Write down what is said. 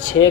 6